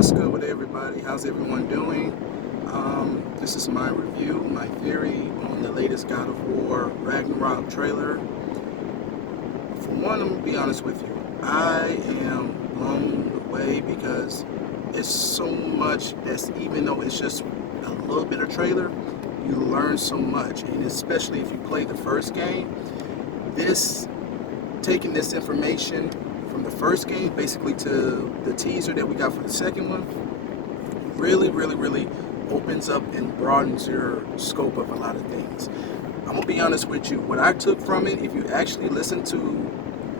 What's good with everybody? How's everyone doing? This is my review, my theory on the latest God of War Ragnarok trailer. For one, I'm going to be honest with you. I am blown away because it's so much that's, even though it's just a little bit of trailer, you learn so much. And especially if you play the first game, this taking this information from the first game basically to the teaser that we got for the second one really opens up and broadens your scope of a lot of things. I'm gonna be honest with you, what I took from it, if you actually listen to,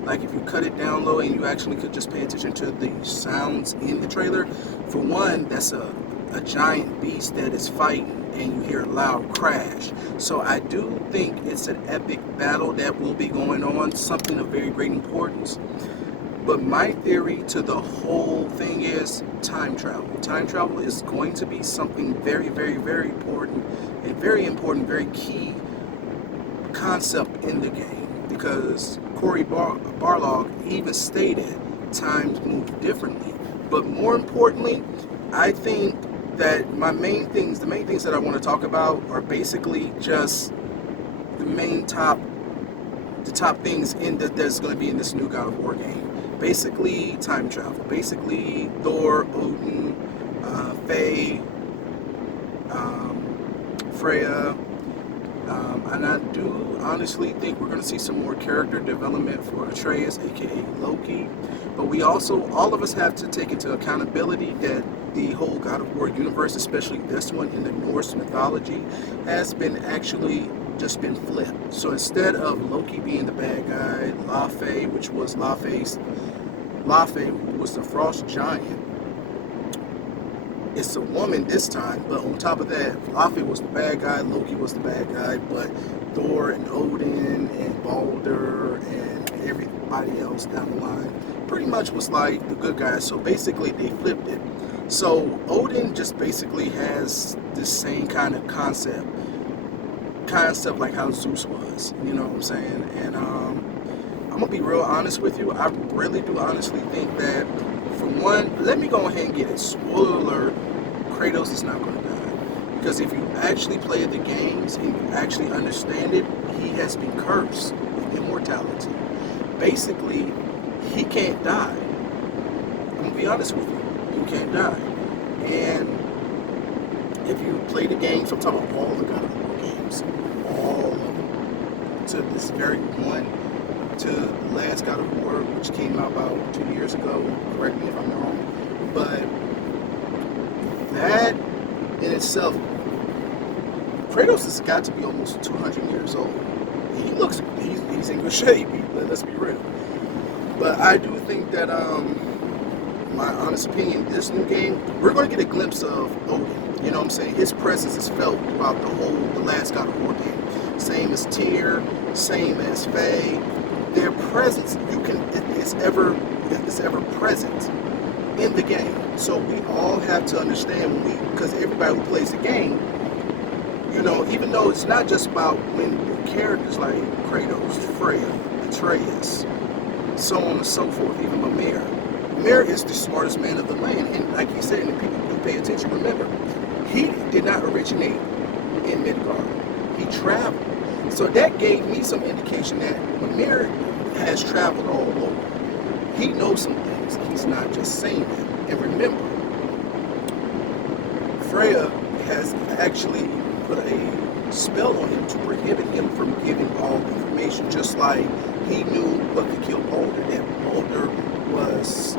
like if you cut it down low and you actually could just pay attention to the sounds in the trailer, for one, that's a giant beast that is fighting and you hear a loud crash. So I do think it's an epic battle that will be going on, something of very great importance. But my theory to the whole thing is time travel. Time travel is going to be something very important, very key concept in the game. Because Corey Barlog even stated times move differently. But more importantly, I think that the main things that I want to talk about are basically just the top things that's going to be in this new God of War game. Basically, time travel. Basically, Thor, Odin, Faye, Freya, and I do honestly think we're going to see some more character development for Atreus, aka Loki. But we also, all of us have to take into accountability that the whole God of War universe, especially this one in the Norse mythology, has been actually just been flipped. So instead of Loki being the bad guy, Laufey, which was Laufey was the frost giant. It's a woman this time, but on top of that, Laufey was the bad guy, Loki was the bad guy, but Thor and Odin and Balder and everybody else down the line pretty much was like the good guys. So basically they flipped it. So Odin just basically has this same kind of concept like how Zeus was, you know what I'm saying? And I'm gonna be real honest with you. I really do honestly think that, for one, let me go ahead and get it. Spoiler alert, Kratos is not gonna die. Because if you actually play the games and you actually understand it, he has been cursed with immortality. Basically, he can't die. I'm gonna be honest with you. He can't die. And if you play the games, I'm talking about all the God of War games, all of them, to this very one, to the last God of War, which came out about 2 years ago. Correct me if I'm wrong. But that in itself, Kratos has got to be almost 200 years old. He's in good shape. Let's be real. But I do think that, my honest opinion, this new game, we're going to get a glimpse of Odin. You know what I'm saying? His presence is felt throughout the last God of War game. Same as Tyr, same as Faye. Their presence, it's ever present in the game. So we all have to understand because everybody who plays the game, you know, even though it's not just about when characters like Kratos, Freya, Atreus, so on and so forth, even Mimir. Mimir is the smartest man of the land, and like you said, and people do pay attention, remember, he did not originate in Midgard. He traveled. So that gave me some indication that Mimir has traveled all over. He knows some things. He's not just saying it. And remember, Freya has actually put a spell on him to prohibit him from giving all information, just like he knew what could kill Balder. That Balder was,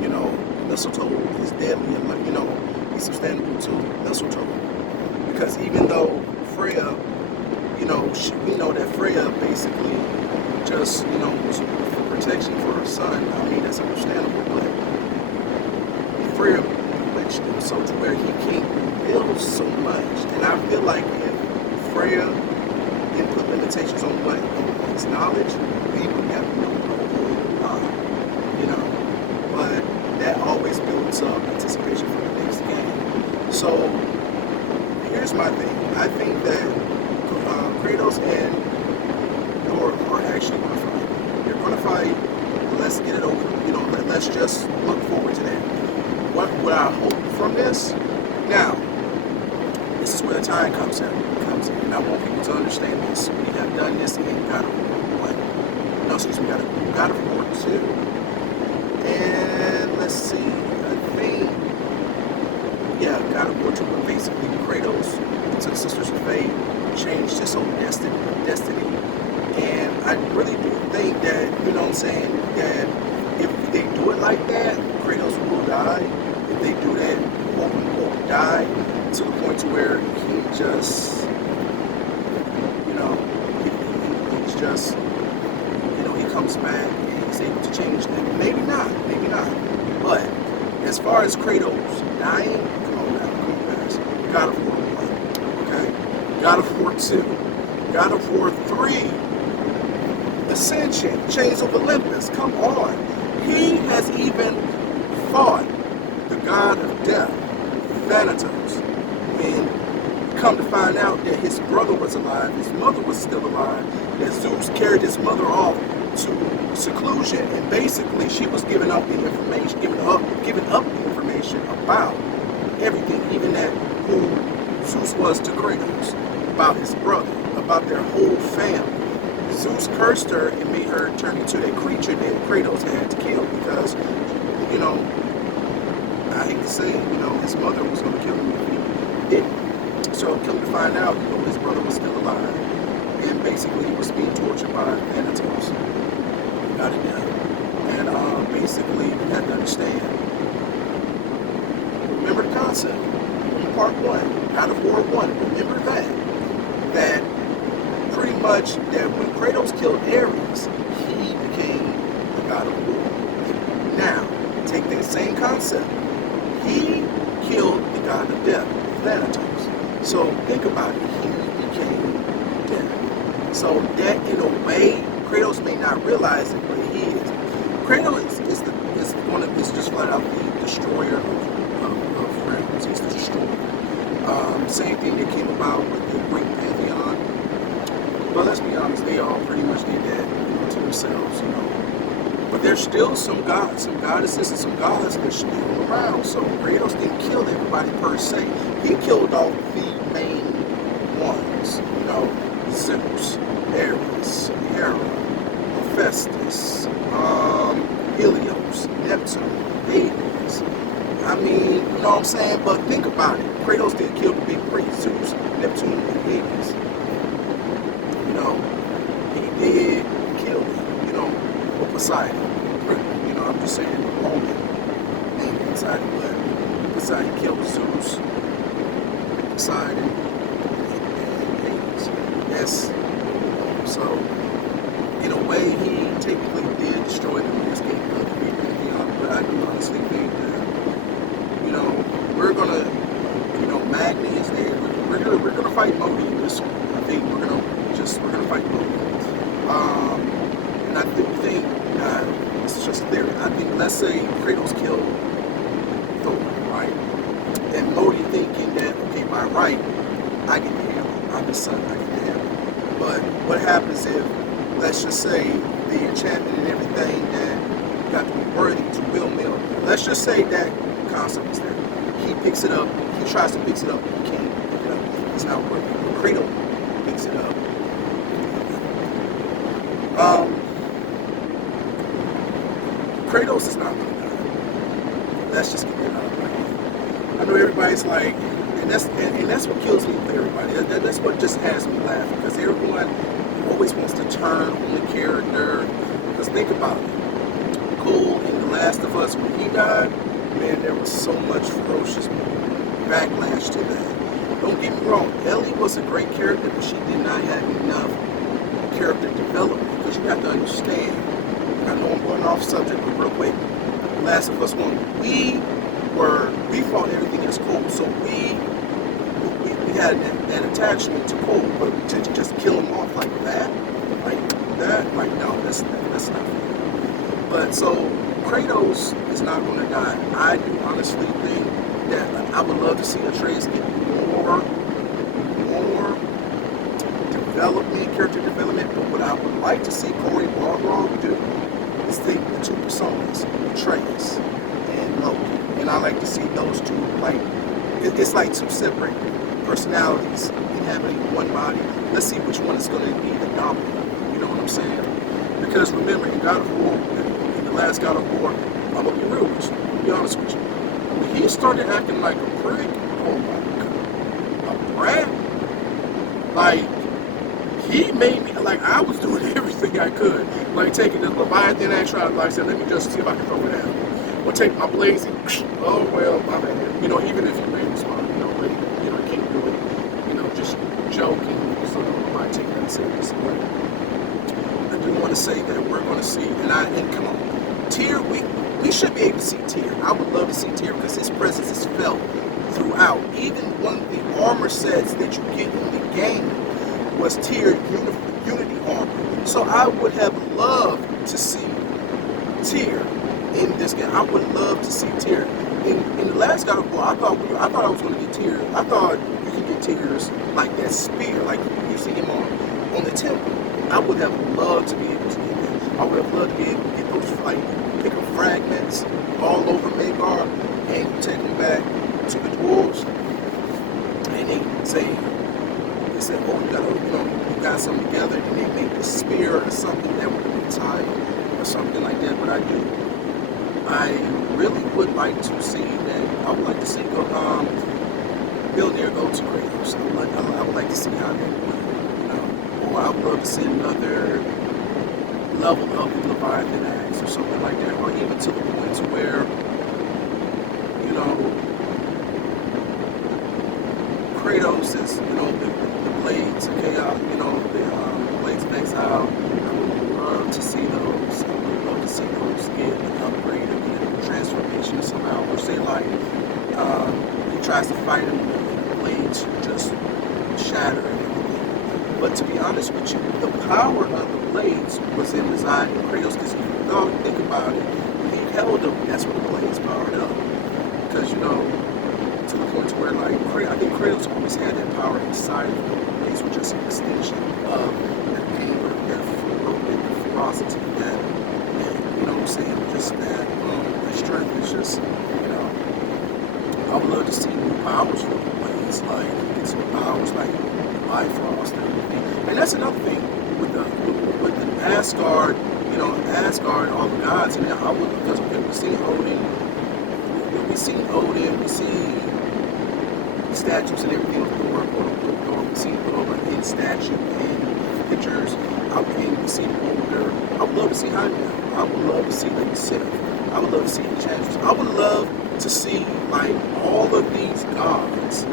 you know, mistletoe is deadly, and you know, he's sustainable to mistletoe. Because even though Freya, you know, we know that Freya basically just, you know, was for protection for her son. I mean, that's understandable, but Freya bewitched him so to where he can't reveal so much. And I feel like if Freya didn't put limitations on his knowledge, he would have known a whole lot, you know. But that always builds up anticipation for the next game. So here's my thing. I think that Kratos and Thor are actually going to fight. They're going to fight. Let's get it over. You know, let's just look forward to that. What what I hope from this. Now, this is where the time comes in. And I want people to understand this. We have done this in God of War 1. No, excuse me, God of War 2. And let's see, I think, yeah, God of War 2, but basically Kratos took Sisters of Fate, changed his own destiny. And I really do think that, you know what I'm saying, that if they do it like that, Kratos will die. If they do that, quote unquote, die, to the point to where he just, you know, he's just, you know, he comes back and he's able to change that. Maybe not. But as far as Kratos dying, come on guys. God of War 1, okay? God of War 2, God of War 3, Ascension, Chains of Olympus, come on. He has even fought the god of death, Thanatos, and come to find out that his brother was alive, his mother was still alive, that Zeus carried his mother off to seclusion, and basically she was giving up the information, giving up the information about everything, even that who Zeus was to Kratos, about his brother, about their whole family. Zeus cursed her and made her turn into that creature that Kratos had to kill because, you know, I hate to say it, you know, his mother was going to kill him if he didn't. So come to find out, you know, his brother was still alive. And basically he was being tortured by Thanatos. Got it down. And basically you have to understand. Remember the concept in part 1, God of War 1. Remember that pretty much that when Kratos killed Ares, he became the god of war. Now, take that same concept. He killed the god of death, Thanatos. So think about it. He became death. So that, in a way, Kratos may not realize it, but he is. Kratos is just flat out the destroyer of realms. He's the destroyer. Same thing that came about with the Greek pantheon. But let's be honest, they all pretty much did that, you know, to themselves, you know. But there's still some gods, some goddesses, and some gods that are still around. So Kratos didn't kill everybody per se. He killed all the main ones, you know, Zeus, Ares, Hera, Hephaestus, Helios, Neptune, Hades. I mean, you know what I'm saying? But think about it. Kratos didn't kill the big three, Zeus, Neptune, and Hades. You know, he did kill, you know, Poseidon. You know, I'm just saying the moment. Ain't Poseidon, but Poseidon killed Zeus, Poseidon, and Hades. Yes. So, in a way, he technically did destroy them in this game of the Greek pantheon. But I do honestly think that, you know, we're gonna, you know, Magni is there. We're gonna fight Modi in this one. I think we're gonna fight Modi. And I do think, this is just a theory. I think, let's say Kratos killed Thor, right? And Modi thinking that, okay, by right, I get the hammer. I'm his son, I get the hammer. But what happens if, let's just say, the enchantment and everything that got to be worthy to will mill? Let's just say that concept is there. He picks it up. He tries to fix it up. He can't pick it up. It's not working. Kratos picks it up. Kratos is not going to die. Let's just get that out of my head. I know everybody's like, and that's what kills me with everybody. That's what just has me laughing, because everyone always wants to turn on the character. Because think about it. Cole in The Last of Us, when he died, man, there was so much ferocious backlash to that. Don't get me wrong, Ellie was a great character, but she did not have enough character development. Because you have to understand, I know I'm going off subject, but real quick, The Last of Us 1, we fought everything as Cole, so we had an attachment to Cole, but to just kill him off like that, no, that's not fair. But so Kratos is not going to die. I do honestly think that I would love to see Atreus get more development, character development. But what I would like to see Corey Balrog do is take the two personas, Atreus and Loki, and I like to see those two, like, it's like two separate personalities inhabiting one body. Let's see which one is going to be the dominant. You know what I'm saying? Because remember, in God of War, in the last God of War, I'm going to be real with you, to be honest with you. When he started acting like a prick, oh my God, a brat, like, he made me, like, I was doing everything I could. Like, taking the Leviathan and trying to, like I said, let me just see if I can throw it down. Or take my blades and, oh, well, my man. You know, even if you made me smart, you know, but, you know, you can't do it, you know, just joking, so nobody take that seriously. But I do want to say that we're going to see, and come on, Tyr, we should be able to see Tyr. I would love to see Tyr because his presence is felt throughout. Even one of the armor sets that you get in the game was Tyr Unity armor. So I would have loved to see Tyr in this game. I would love to see Tyr. In the last God of War, I thought I was going to get Tyr. I thought you could get Tyr's like that spear, like you see him on the temple. I would have loved to be able to get that. I would have loved to be able to get those, like, pick up fragments all over Magar and take them back to the dwarves, and they say, oh, you got something together, and they make a spear or something that would be tied or something like that. But I really would like to see that. I would like to see Mjolnir go to Kratos. I would like to see how that would, you know, or I would love to see another level of the Leviathan axe or something like that, or even to the point to where, you know, Kratos is, you know, the blades of chaos, you know, the blades of exile. I would love to see those. I would love to see those get an upgrade or get a transformation somehow. Or say, like, he tries to fight him and the blades just shatter and everything. But to be honest with you, the power of the blades was in reside in Kratos, because if you think about it, when he held them, that's when the blades powered up. Because, you know, to the point where, like, I think Kratos always had that power inside of him. Blades were just an extension of that anger, that ferocity, that, you know what I'm saying, just that strength is just, you know, I would love to see new powers for the blades, like, get some powers like Bifrost and everything. And that's another thing with the Asgard, you know, Asgard, all the gods, and I would, because we've seen Odin, we see statues and everything of Thor, we see Thor in statue and pictures. We see older. I would love to see Heimdall. I would love to see Lady Sif. I would love to see Enchantress. I would love to see, like, all of these gods,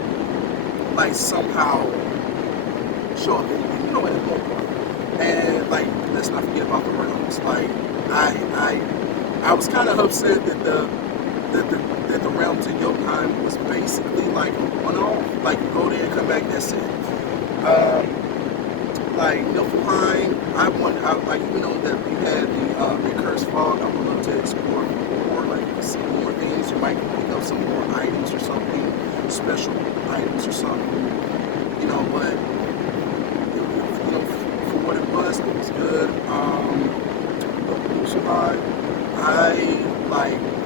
like, somehow show up in, you know, at one point. And, like, let's not forget about the realms. Like, I was kind of upset that the realms in Jotunheim was basically like a one-off. Like, you go there and come back, that's it. Like, Niflheim, like, you know, that we had the Cursed Fog. I would love to explore more, like, see more things. You might pick up some more items or something, special items or something, you know, but, you know, for what it was good.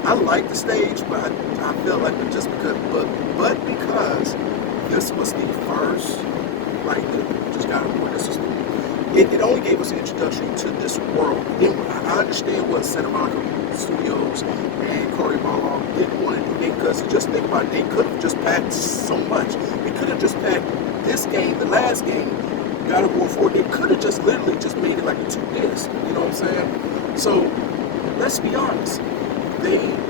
I like the stage, but I felt like just because, but because this was the first, like, just got to this was it only gave us an introduction to this world. I understand what Santa Monica Studios and Corey Barlog didn't want to do, because just think about it, they could have just packed so much. They could have just packed this game, the last game, God of War 4. They could have just literally just made it like a 2-disc. You know what I'm saying? So let's be honest.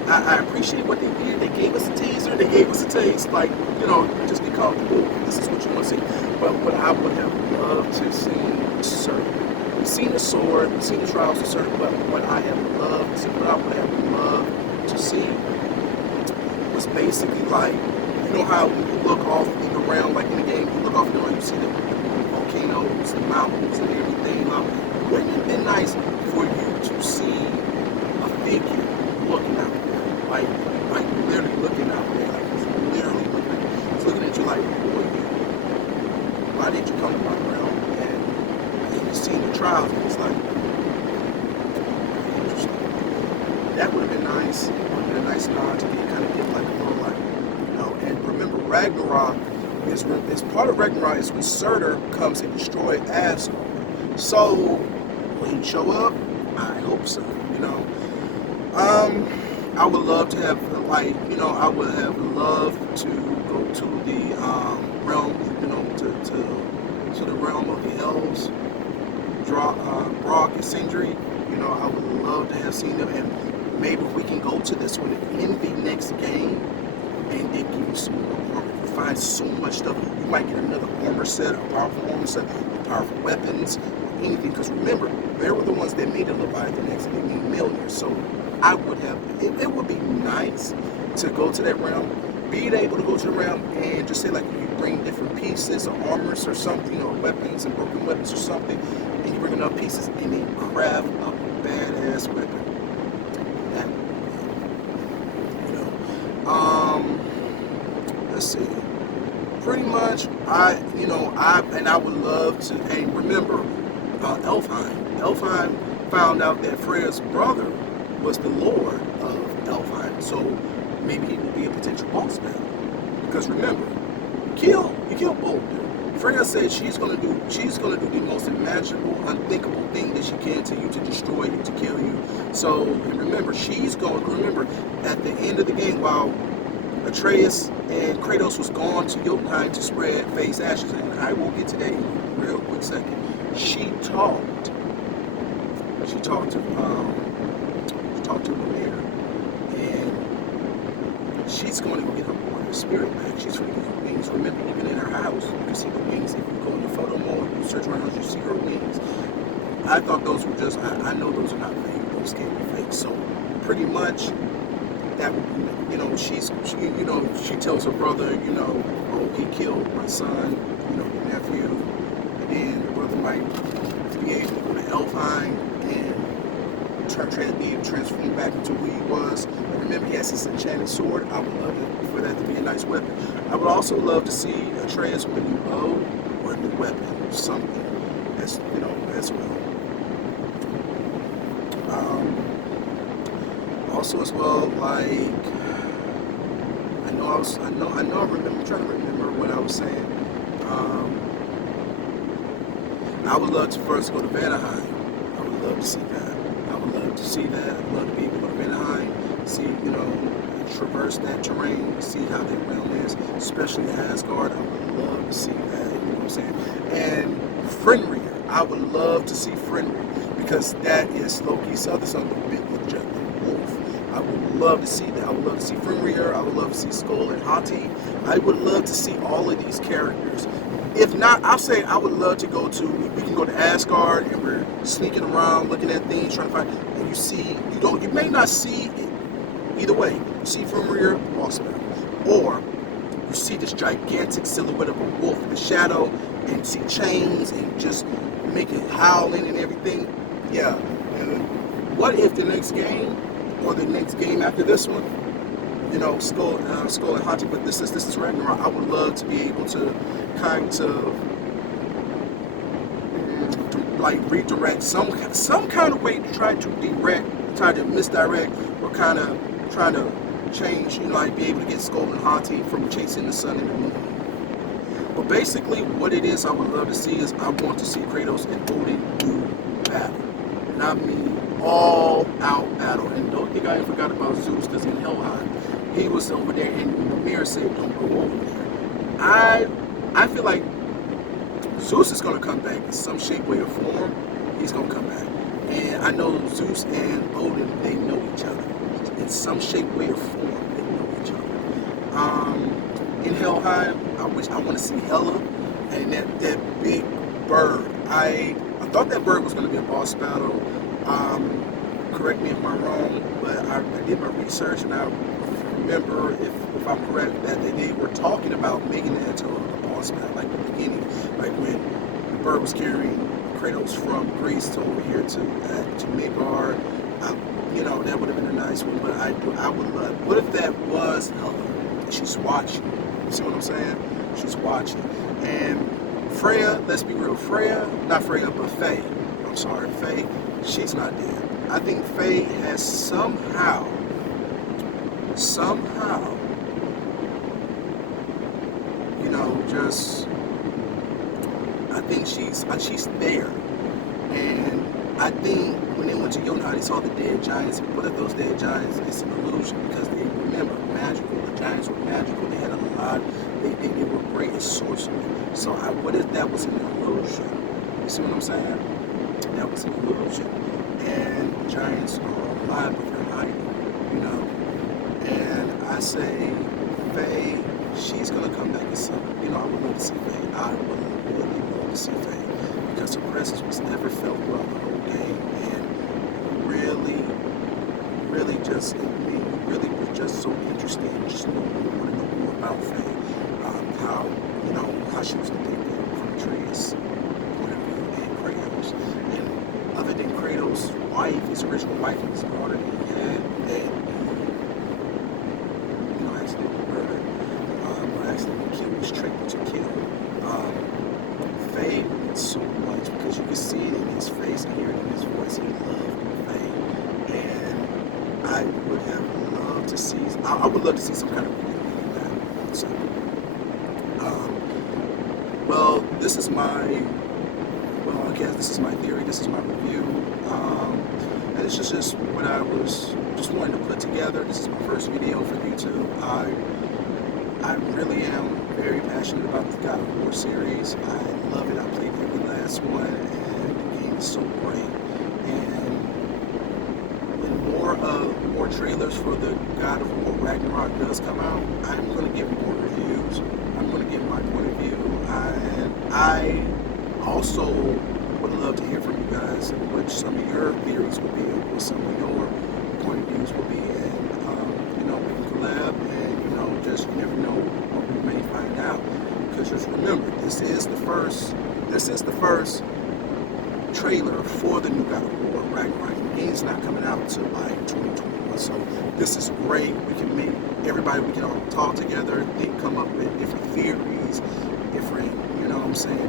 I appreciate what they did. They gave us a teaser. They gave us a taste. Like, you know, just get comfortable. This is what you want to see. But what I would have loved to see, we've seen the sword, we've seen the trials of certain, but what I have loved to see, what I would have loved to see was basically, like, you know how when you look off in the realm, like in the game, you look off in the realm, you see the volcanoes, the mountains, and everything. Wouldn't it have been nice for you to see a figure looking out there, like literally looking out there, like he's literally looking at you like, boy, why did you come to my realm? And you see the trials, and it's like, interesting. That would have been nice. It would have been a nice nod to kind of get Ragnarok is part of Ragnarok is when Surtur comes and destroy Asgard. So will he show up? I hope so. I would love to have I would have loved to go to the realm, to the realm of the elves, Brock and Sindri. I would love to have seen them, and maybe we can go to this one in the next game, and they give you some more armor. You find so much stuff. You might get another armor set, a powerful armor set, powerful weapons, anything. Because remember, they were the ones that made the Leviathan X, and they made Mjolnir. So I would have. It would be nice to go to that realm, being able to go to the realm and just say like you bring different pieces or armors or something, or weapons and broken weapons or something, and you bring enough pieces and then craft a badass weapon. That, let's see. Pretty much, I would love to. And remember, Elfheim. Elfheim found out that Freya's brother was the Lord of Elfheim, so maybe he will be a potential boss battle. Because remember, you kill Baldur. Freya said she's gonna do the most imaginable, unthinkable thing that she can to you, to destroy you, to kill you. So remember, at the end of the game, while Atreus and Kratos was gone to Jotunheim to spread face ashes, and I will get to that in a real quick second. She talked to Mimir, and she's going to go get her warrior spirit back. She's going to get her wings. Remember, even in her house, you can see the wings. If you go into photo mode, you search around, you see her wings. I thought those were just, I know those are not fake. Those can't be fake. So pretty much, that would be, she tells her brother, oh, he killed my son, your nephew, and then the brother might be able to go to Elfheim and transform back into who he was. And remember, he has this enchanted sword. I would love it for that to be a nice weapon. I would also love to see Atreus with a new bow or a new weapon, something as well. Also as well, like I'm trying to remember what I was saying. I would love to first go to Vanaheim. I would love to see that. I'd love to be able to go to Vanaheim, see, traverse that terrain, see how that realm is, especially Asgard. I would love to see that, you know what I'm saying? And Fenrir, I would love to see Fenrir, because that is Loki's other son, the big wolf. I would love to see that. I would love to see Fenrir. I would love to see Skull and Hati. I would love to see all of these characters. If not, I'll say I would love to we can go to Asgard, and we're sneaking around, looking at things, trying to find, and you may not see it. Either way, you see Fenrir, boss battle. Or you see this gigantic silhouette of a wolf in the shadow, and you see chains, and just make it howling and everything. Yeah. And what if the next game, or the next game after this one, Skull and Hati, but this is Ragnarok. I would love to be able to kind of like redirect some kind of way to try to misdirect, or kind of trying to change, like be able to get Skull and Hati from chasing the sun and the moon. But basically, what it is I would love to see is I want to see Kratos and Odin do battle, and I mean all out battle. And don't think I forgot about Zeus, because in Helheim he was over there, and Mimir said don't go over there. I feel like Zeus is going to come back in some shape, way, or form. He's going to come back, and I know Zeus and Odin, they know each other in some shape, way, or form. They know each other. In Helheim, I want to see Hela and that big bird. I thought that bird was going to be a boss battle. Correct me if I'm wrong, but I did my research, and I remember, if I'm correct, that they were talking about making it into a boss battle, like the beginning, like when the bird was carrying Kratos from Greece to over here to Midgard. That would have been a nice one. But I would love. What if that was Hela? She's watching. You see what I'm saying? She's watching. And Freya, let's be real. Not Freya, but Faye. I'm sorry, Faye. She's not dead. I think Faye has somehow just I think she's there. And I think when they went to Yonah, they saw the dead giants. What if those dead giants? It's an illusion because they remember magical. The giants were magical. They had a lot. They were great at sorcery. So what if that was an illusion? You see what I'm saying? That was an illusion. And giants are alive, but they're hiding. You know. And I say, Faye, she's gonna come back in summer. You know, I would love to see Faye. I would really love to see Faye because her presence was never felt throughout the whole game, and really just it made me really was just so interested in just want to know more about Faye, how she was depicted from Tria's point of view and Kratos, and other than Kratos' wife, his original wife, and his daughter, he had accidentally murdered, or accidentally killed, was tricked to kill. Faye meant so much because you could see it in his face and hear it in his voice. He loved Faye, and I would have loved to see. I would love to see some kind of reunion in that. So, well, this is my. Well, I guess this is my theory. This is my review. And it's just what I was just wanting to put together. This is my first video for YouTube. I really am very passionate about the God of War series. I love it. I played every last one, and the game is so great. And when more trailers for the God of War Ragnarok does come out, I'm going to give more reviews. I'm going to give my point of view. I also would love to hear from you guys what some of your theories will be, what some of your point of views will be, and we can collab, and just you never know what we may find out. Because just remember, this is the first trailer for the new God of War Ragnarok. The game's not coming out until like 2021, so this is great. We can we can all talk together, come up with different theories, different,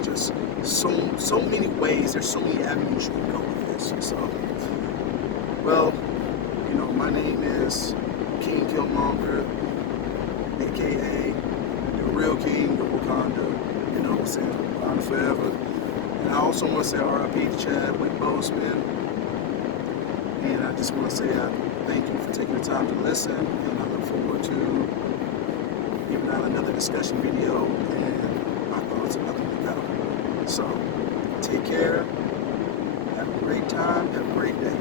just so many ways. There's so many avenues you can go with this. So, well, my name is King Killmonger, aka the real king of Wakanda. I'm saying Wakanda forever. And I also want to say R.I.P. to Chadwick Boseman. And I just want to say I thank you for taking the time to listen, and I look forward to giving out another discussion video and my thoughts about the new God of War. So, take care, have a great time, have a great day.